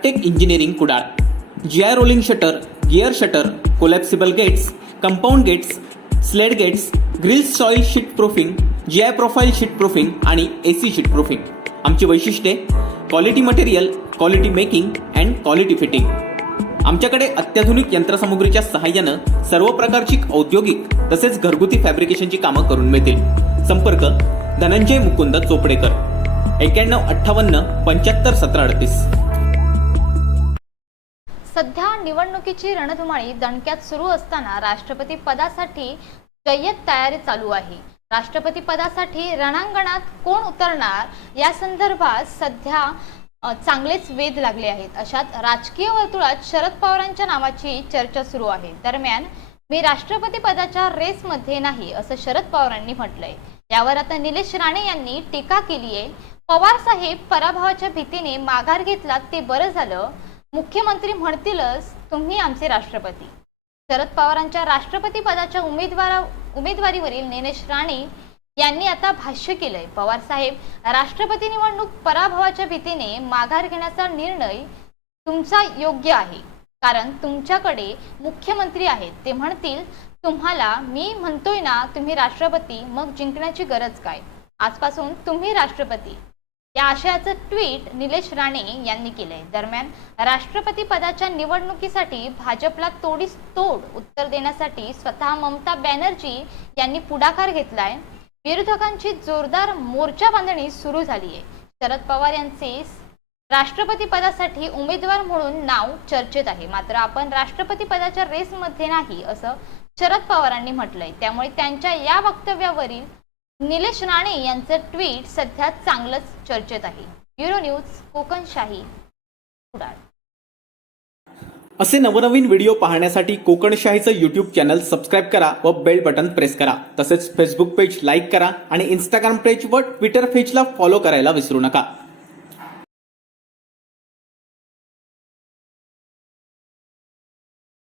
फॅबटेक engineering Kudal, GI rolling shutter, gear shutter, collapsible gates, compound gates, slide gates, grills soil sheet proofing, GI profile sheet proofing आणि AC sheet proofing. आमची वैशिष्ट्ये: quality material, quality making and quality fitting. आमच्याकडे अत्याधुनिक यंत्रसामुग्रीच्या सहाय्यानं सर्व प्रकारची औद्योगिक तसेच घरगुती फॅब्रिकेशनची कामं करून मिळतील. संपर्क: धनंजय मुकुंद चोपडेकर, 9158 75 1738. सध्या निवडणुकीची रणधुमाळी दणक्यात सुरू असताना राष्ट्रपती पदासाठी जय्यत तयारी चालू आहे. राष्ट्रपती पदासाठी रणांगणात कोण उतरणार या संदर्भात सध्या चांगलेच वेध लागले आहेत. अशात राजकीय वर्तुळात शरद पवारांच्या नावाची चर्चा सुरू आहे. दरम्यान मी राष्ट्रपती पदाच्या रेसमध्ये नाही असं शरद पवारांनी म्हटलंय. यावर आता निलेश राणे यांनी टीका केली आहे. पवार साहेब पराभवाच्या भीतीने माघार घेतला ते बरं झालं. मुख्यमंत्री म्हणतीलच तुम्ही आमचे राष्ट्रपती. शरद पवारांच्या राष्ट्रपती पदाच्या उमेदवारीवरील निलेश राणे यांनी आता भाष्य केलंय. पवार साहेब, राष्ट्रपती निवडणूक पराभवाच्या भीतीने माघार घेण्याचा निर्णय तुमचा योग्य आहे, कारण तुमच्याकडे मुख्यमंत्री आहेत. ते म्हणतील तुम्हाला मी म्हणतोय ना तुम्ही राष्ट्रपती, मग जिंकण्याची गरज काय? आजपासून तुम्ही राष्ट्रपती या आशयाचं ट्विट निलेश राणे यांनी केलंय. दरम्यान राष्ट्रपती पदाच्या निवडणुकीसाठी भाजपला तोडीस तोड उत्तर देण्यासाठी स्वतः ममता बॅनर्जी यांनी पुढाकार घेतलाय. विरोधकांची जोरदार मोर्चा बांधणी सुरू झाली आहे. शरद पवार यांचे राष्ट्रपती पदासाठी उमेदवार म्हणून नाव चर्चेत आहे. मात्र आपण राष्ट्रपती पदाच्या रेसमध्ये नाही असं शरद पवारांनी म्हटलंय. त्यामुळे त्यांच्या या वक्तव्यावरील निलेश राणे यांचं ट्विट सध्या चांगलंच चर्चेत आहे. Bureau news, Kokanshahi, Kudal. असे नवनवीन व्हिडिओ पाहण्यासाठी कोकणशाहीचं YouTube चॅनल सबस्क्राईब करा व बेल बटन प्रेस करा. तसेच फेसबुक पेज लाईक करा आणि इंस्टाग्राम पेज व ट्विटर पेजला फॉलो करायला विसरू नका.